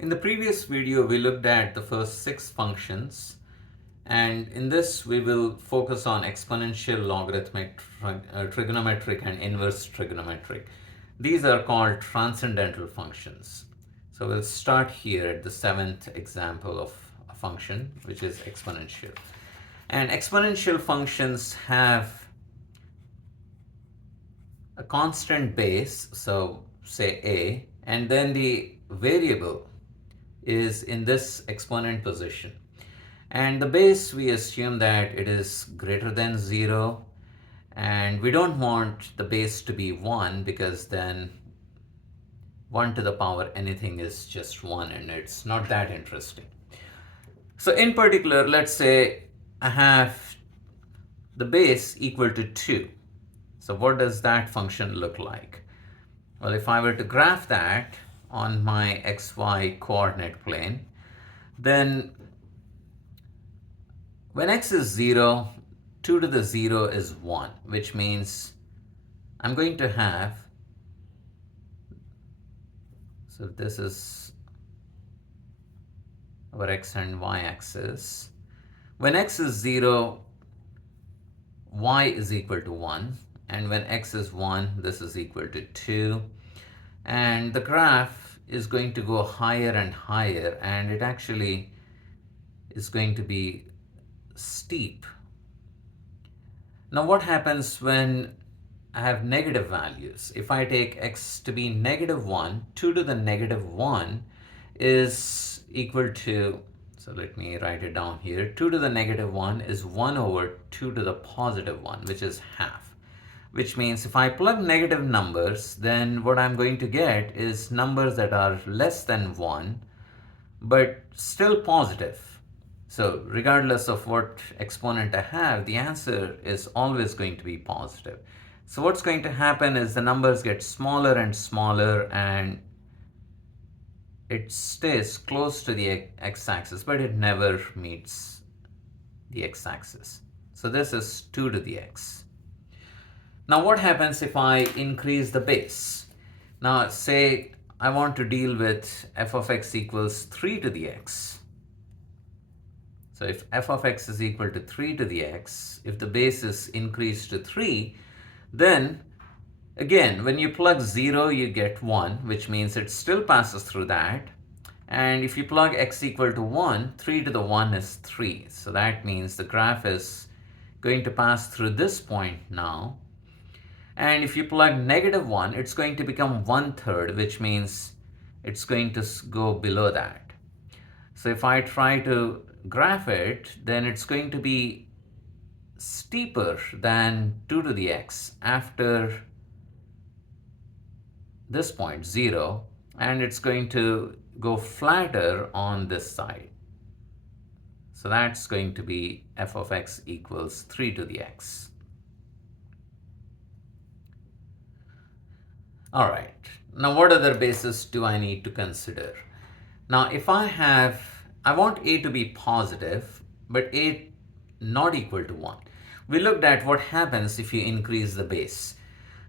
In the previous video, we looked at the first 6 functions, and in this we will focus on exponential, logarithmic, trigonometric, and inverse trigonometric. These are called transcendental functions. So we'll start here at the 7th example of a function, which is exponential. And exponential functions have a constant base, so say a, and then the variable is in this exponent position. And the base, we assume that it is greater than 0, and we don't want the base to be 1 because then 1 to the power anything is just 1 and it's not that interesting. So in particular, let's say I have the base equal to 2. So what does that function look like? Well, if I were to graph that on my xy coordinate plane, then when x is 0, 2 to the 0 is 1, which means I'm going to have, so this is our x and y axis. When x is 0, y is equal to 1, and when x is 1, this is equal to 2. And the graph is going to go higher and higher, and it actually is going to be steep. Now what happens when I have negative values? If I take x to be -1, 2 to the -1 is equal to, so let me write it down here, 2 to the -1 is 1 over 2 to the +1, which is half. Which means if I plug negative numbers, then what I'm going to get is numbers that are less than 1, but still positive. So regardless of what exponent I have, the answer is always going to be positive. So what's going to happen is the numbers get smaller and smaller, and it stays close to the x-axis, but it never meets the x-axis. So this is 2 to the x. Now what happens if I increase the base? Now say I want to deal with f of x equals 3 to the x. So if f of x is equal to 3 to the x, if the base is increased to 3, then again, when you plug 0, you get 1, which means it still passes through that. And if you plug x equal to 1, 3 to the 1 is 3. So that means the graph is going to pass through this point now. And if you plug -1, it's going to become 1/3, which means it's going to go below that. So if I try to graph it, then it's going to be steeper than 2 to the x after this point, 0, and it's going to go flatter on this side. So that's going to be f of x equals 3 to the x. All right, now what other bases do I need to consider? Now if I want a to be positive, but a not equal to 1. We looked at what happens if you increase the base.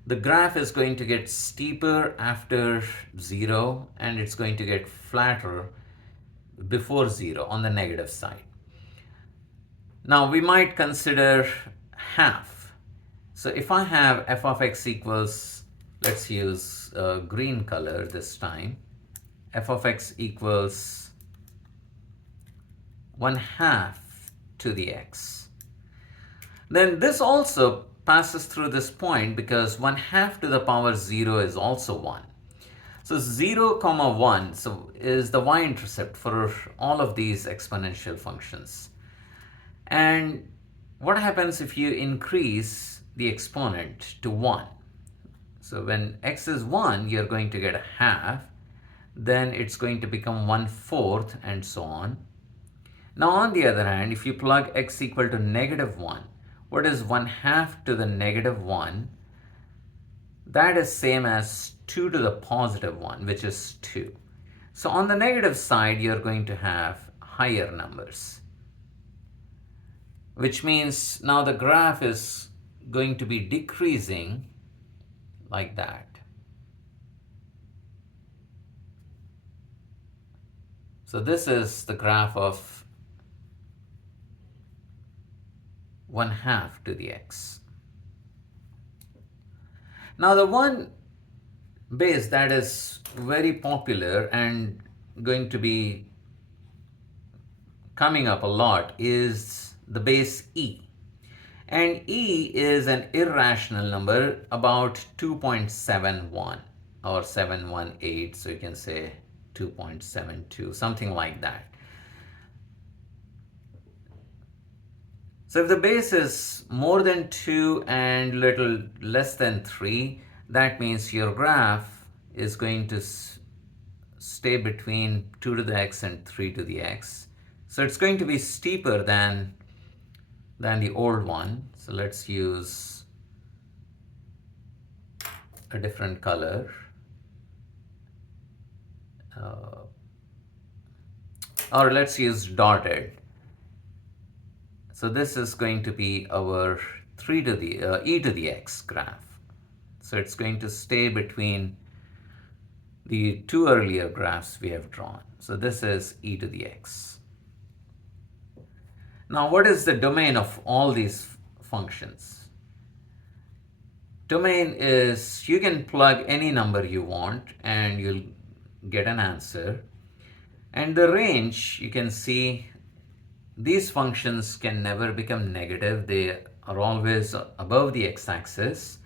The graph is going to get steeper after 0, and it's going to get flatter before 0 on the negative side. Now we might consider half. So if I have f of x equals, let's use green color this time, f of x equals 1/2 to the x. Then this also passes through this point because 1/2 to the power 0 is also 1. So 0, 1 is the y-intercept for all of these exponential functions. And what happens if you increase the exponent to 1? So when x is 1, you're going to get 1/2. Then it's going to become 1/4 and so on. Now on the other hand, if you plug x equal to -1, what is 1/2 to the -1? That is same as 2 to the +1, which is 2. So on the negative side, you're going to have higher numbers, which means now the graph is going to be decreasing like that. So this is the graph of 1/2 to the x. Now the one base that is very popular and going to be coming up a lot is the base e. And e is an irrational number about 2.71 or 718, so you can say 2.72, something like that. So if the base is more than 2 and little less than 3, that means your graph is going to stay between 2 to the x and 3 to the x. So it's going to be steeper than the old one. So let's use a different color. Or let's use dotted. So this is going to be our 3 to the e to the x graph. So it's going to stay between the two earlier graphs we have drawn. So this is e to the x. Now what is the domain of all these functions? Domain is, you can plug any number you want and you'll get an answer. And the range, you can see these functions can never become negative. They are always above the x-axis.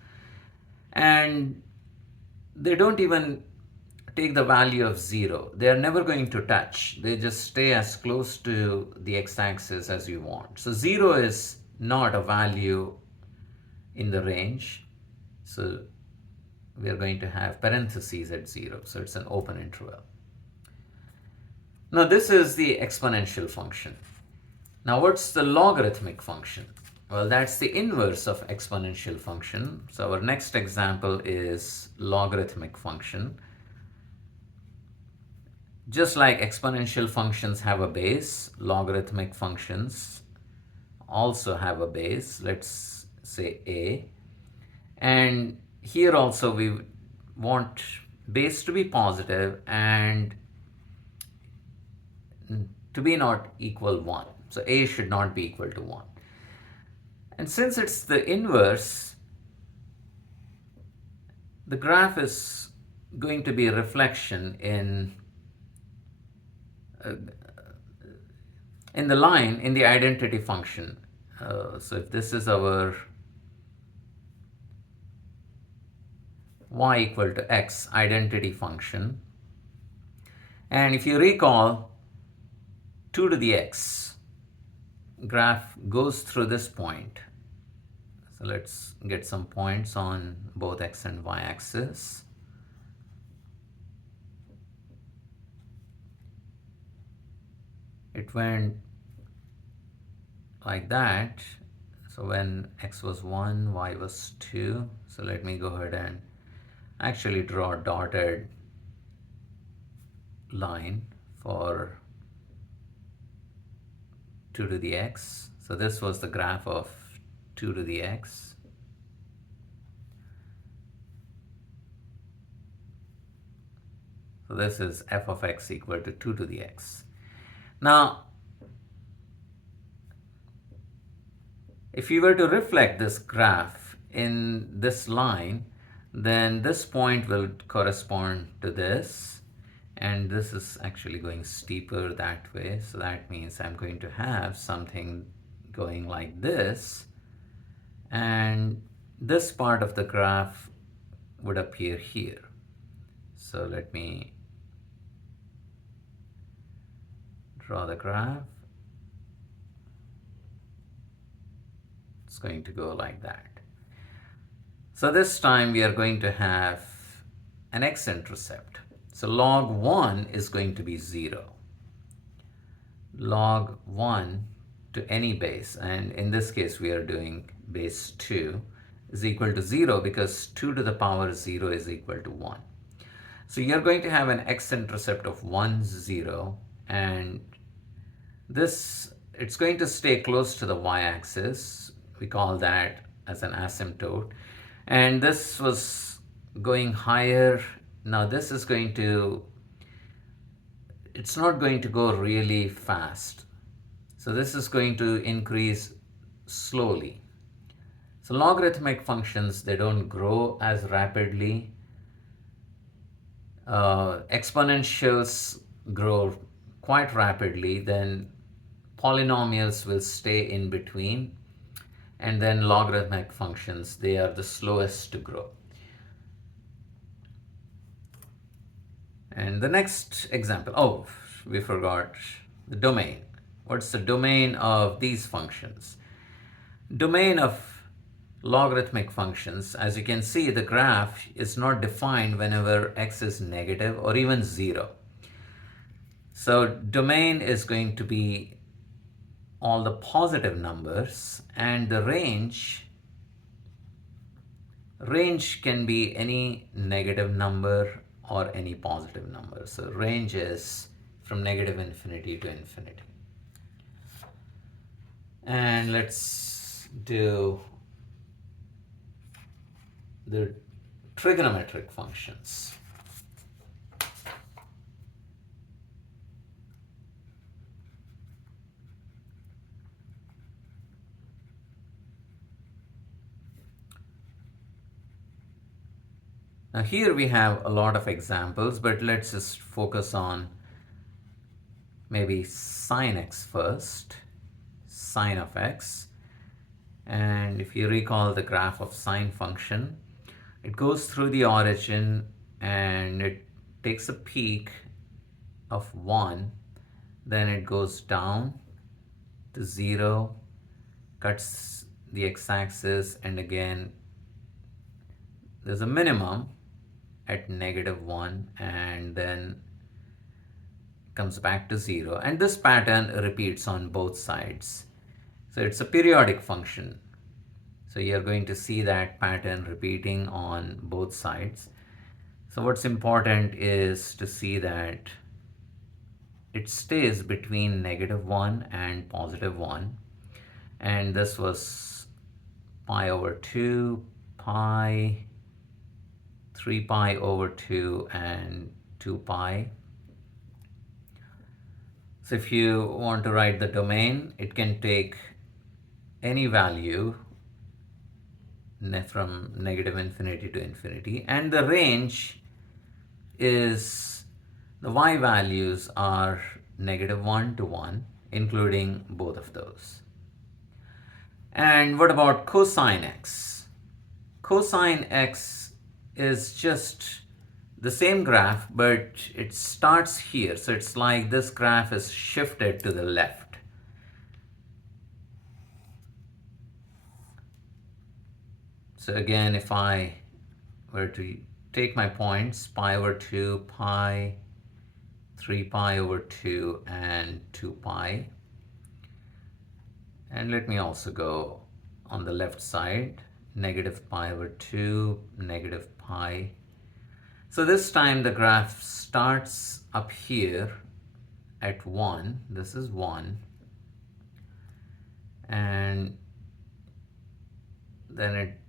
And they don't even take the value of 0. They are never going to touch. They just stay as close to the x-axis as you want. So 0 is not a value in the range. So we are going to have parentheses at 0. So it's an open interval. Now this is the exponential function. Now what's the logarithmic function? Well, that's the inverse of exponential function. So our next example is logarithmic function. Just like exponential functions have a base, logarithmic functions also have a base. Let's say a. And here also we want base to be positive and to be not equal 1. So a should not be equal to 1. And since it's the inverse, the graph is going to be a reflection in the line, in the identity function. So if this is our y equal to x identity function, and if you recall, 2 to the x graph goes through this point. So let's get some points on both x and y axis. It went like that. So when x was 1, y was 2. So let me go ahead and actually draw a dotted line for 2 to the x. So this was the graph of 2 to the x. So this is f of x equal to 2 to the x. Now, if you were to reflect this graph in this line, then this point will correspond to this, and this is actually going steeper that way. So that means I'm going to have something going like this, and this part of the graph would appear here. So let me draw the graph. It's going to go like that. So this time we are going to have an x-intercept. So log 1 is going to be 0. Log 1 to any base, and in this case we are doing base 2, is equal to 0 because 2 to the power 0 is equal to 1. So you're going to have an x-intercept of 1, 0, and this, it's going to stay close to the y-axis. We call that as an asymptote. And this was going higher. Now this is going to it's not going to go really fast. So this is going to increase slowly. So logarithmic functions, they don't grow as rapidly. Exponentials grow quite rapidly, then polynomials will stay in between, and then logarithmic functions, they are the slowest to grow. And the next example, oh, we forgot the domain. What's the domain of these functions? Domain of logarithmic functions, as you can see, the graph is not defined whenever x is negative or even 0. So domain is going to be all the positive numbers, and the range can be any negative number or any positive number. So range is from negative infinity to infinity. And let's do the trigonometric functions. Now here we have a lot of examples, but let's just focus on maybe sine x first, sine of x. And if you recall the graph of sine function, it goes through the origin and it takes a peak of 1, then it goes down to 0, cuts the x-axis, and again there's a minimum at -1, and then comes back to 0, and this pattern repeats on both sides. So it's a periodic function. So you're going to see that pattern repeating on both sides. So what's important is to see that it stays between -1 and +1. And this was pi over 2, pi, 3 pi over 2, and 2 pi. So if you want to write the domain, it can take any value from negative infinity to infinity, and the range is, the y values are -1 to 1, including both of those. And what about cosine x? Cosine x is just the same graph, but it starts here. So it's like this graph is shifted to the left. So again, if I were to take my points, pi over 2, pi, 3 pi over 2, and 2 pi. And let me also go on the left side, -pi over 2, -pi. So this time the graph starts up here at 1. This is 1. And then it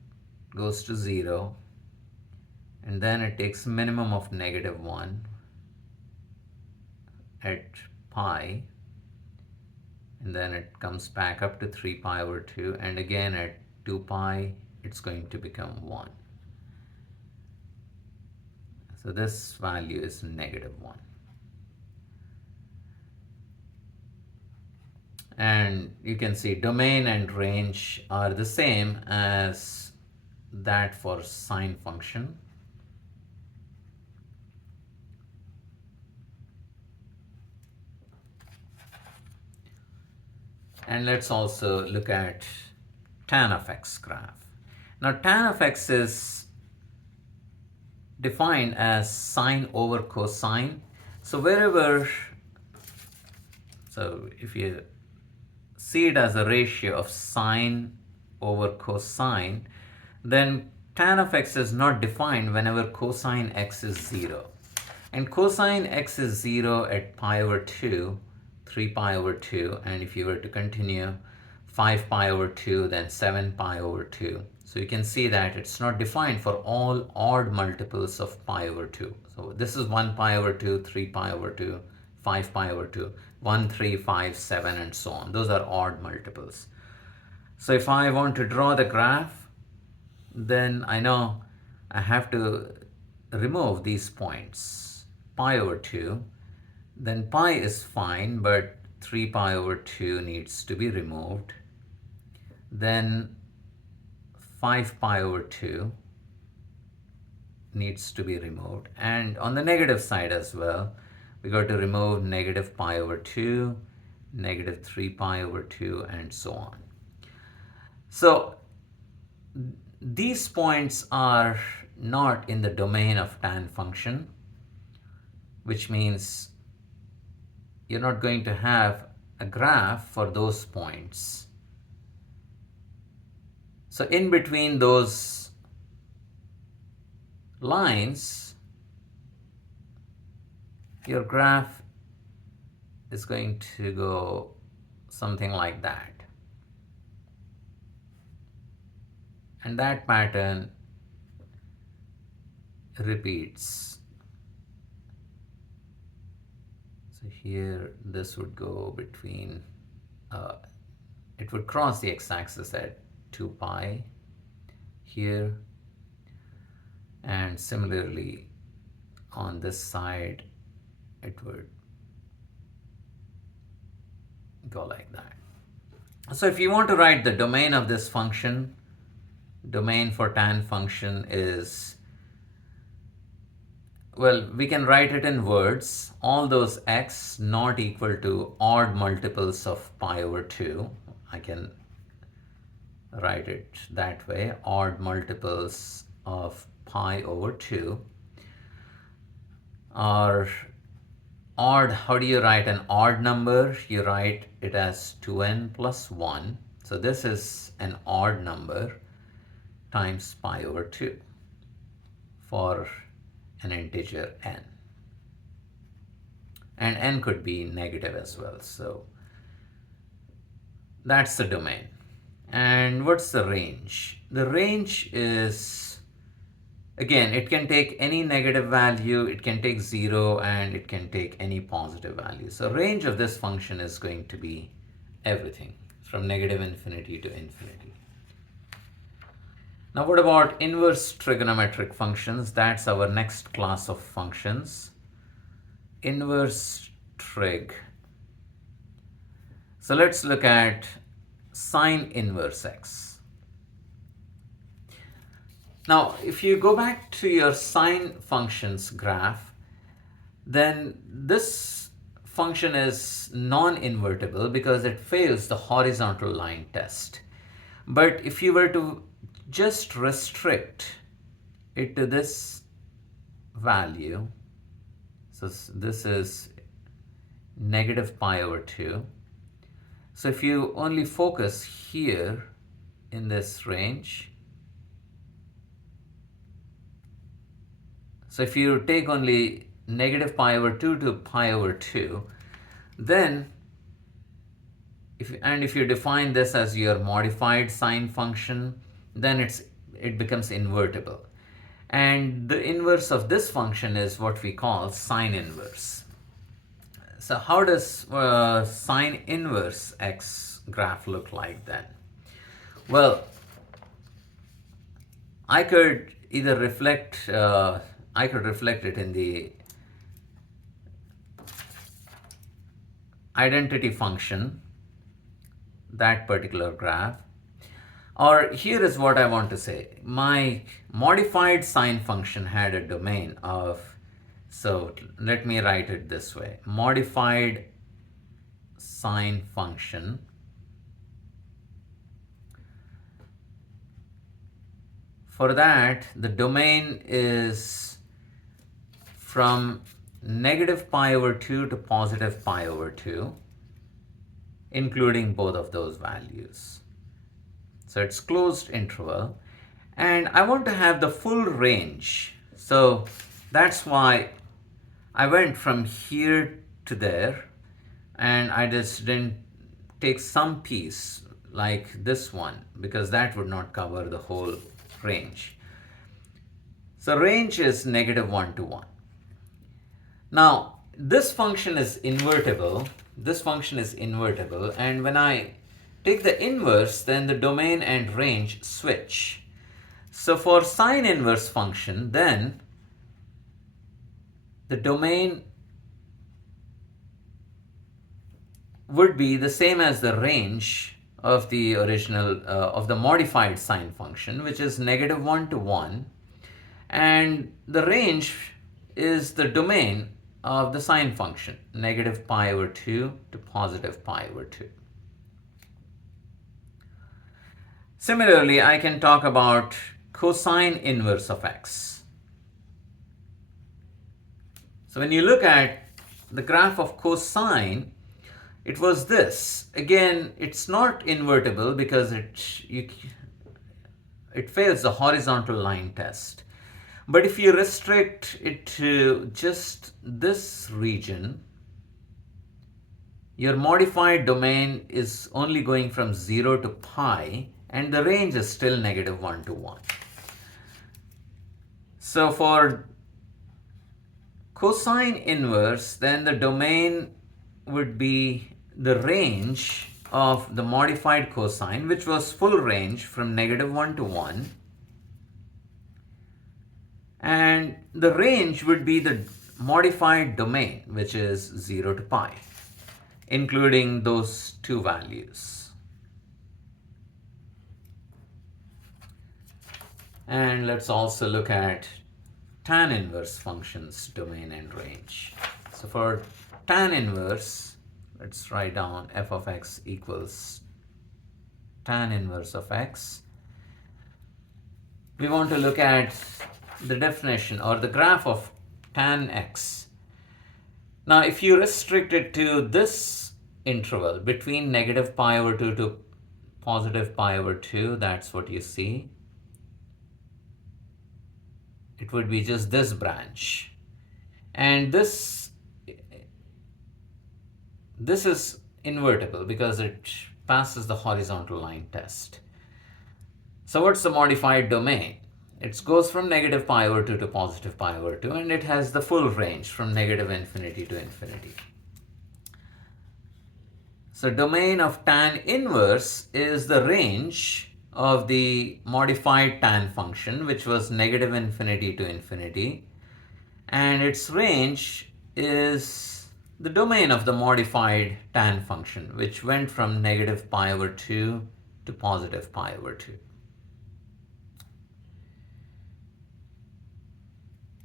goes to 0. And then it takes minimum of -1 at pi. And then it comes back up to 3 pi over 2. And again at 2 pi, it's going to become 1. So this value is -1. And you can see domain and range are the same as that for sine function. And let's also look at tan of x graph. Now tan of x is defined as sine over cosine. So if you see it as a ratio of sine over cosine, then tan of x is not defined whenever cosine x is 0. And cosine x is 0 at pi over 2, 3 pi over 2, and if you were to continue, 5 pi over 2, then 7 pi over 2. So you can see that it's not defined for all odd multiples of pi over 2. So this is 1 pi over 2, 3 pi over 2, 5 pi over 2, 1, 3, 5, 7, and so on. Those are odd multiples. So if I want to draw the graph, then I know I have to remove these points. Pi over 2, then pi is fine, but 3 pi over 2 needs to be removed. Then 5 pi over 2 needs to be removed. And on the negative side as well, we got to remove negative pi over 2, negative 3 pi over 2, and so on. So these points are not in the domain of tan function, which means you're not going to have a graph for those points. So in between those lines, your graph is going to go something like that. And that pattern repeats. So here this would go between, it would cross the x-axis at 2 pi here, and similarly on this side it would go like that. So if you want to write the domain of this function, domain for tan function is, well, we can write it in words. All those x not equal to odd multiples of pi over 2, I can write it that way, odd multiples of pi over 2, or odd, how do you write an odd number? You write it as 2n plus 1. So this is an odd number times pi over 2 for an integer n. And n could be negative as well. So that's the domain. And what's the range? The range is, again, it can take any negative value, it can take 0, and it can take any positive value. So range of this function is going to be everything from negative infinity to infinity. Now what about inverse trigonometric functions? That's our next class of functions. Inverse trig. So let's look at sine inverse x. Now if you go back to your sine functions graph, then this function is non-invertible because it fails the horizontal line test. But if you were to just restrict it to this value, so this is negative pi over 2. So if you only focus here in this range, so if you take only negative pi over 2 to pi over 2, then if you define this as your modified sine function, then it becomes invertible. And the inverse of this function is what we call sine inverse. So how does sine inverse x graph look like then? Well, I could either reflect it in the identity function, that particular graph. Or here is what I want to say. My modified sine function had a domain of, so let me write it this way. Modified sine function for that, the domain is from negative pi over 2 to positive pi over 2, including both of those values. So it's closed interval, and I want to have the full range. So that's why I went from here to there, and I just didn't take some piece like this one because that would not cover the whole range. So range is negative 1 to 1. Now this function is invertible. This function is invertible, and when I take the inverse, then the domain and range switch. So for sine inverse function, then the domain would be the same as the range of the original, of the modified sine function, which is -1 to 1. And the range is the domain of the sine function, -π/2 to +π/2. Similarly, I can talk about cosine inverse of x. So when you look at the graph of cosine, it was this. Again, it's not invertible because it fails the horizontal line test. But if you restrict it to just this region, your modified domain is only going from 0 to pi, and the range is still -1 to 1. So for cosine inverse, then the domain would be the range of the modified cosine, which was full range from -1 to 1. And the range would be the modified domain, which is 0 to pi, including those two values. And let's also look at tan inverse functions, domain and range. So for tan inverse, let's write down f of x equals tan inverse of x. We want to look at the definition or the graph of tan x. Now, if you restrict it to this interval between -π/2 to +π/2, that's what you see. It would be just this branch. And this is invertible because it passes the horizontal line test. So what's the modified domain? It goes from -π/2 to +π/2, and it has the full range from -∞ to infinity. So domain of tan inverse is the range of the modified tan function, which was -∞ to infinity, and its range is the domain of the modified tan function, which went from -π/2 to +π/2.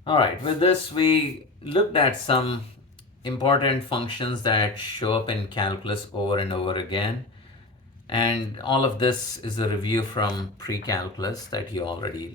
All right, with this, we looked at some important functions that show up in calculus over and over again. And all of this is a review from pre-calculus that you already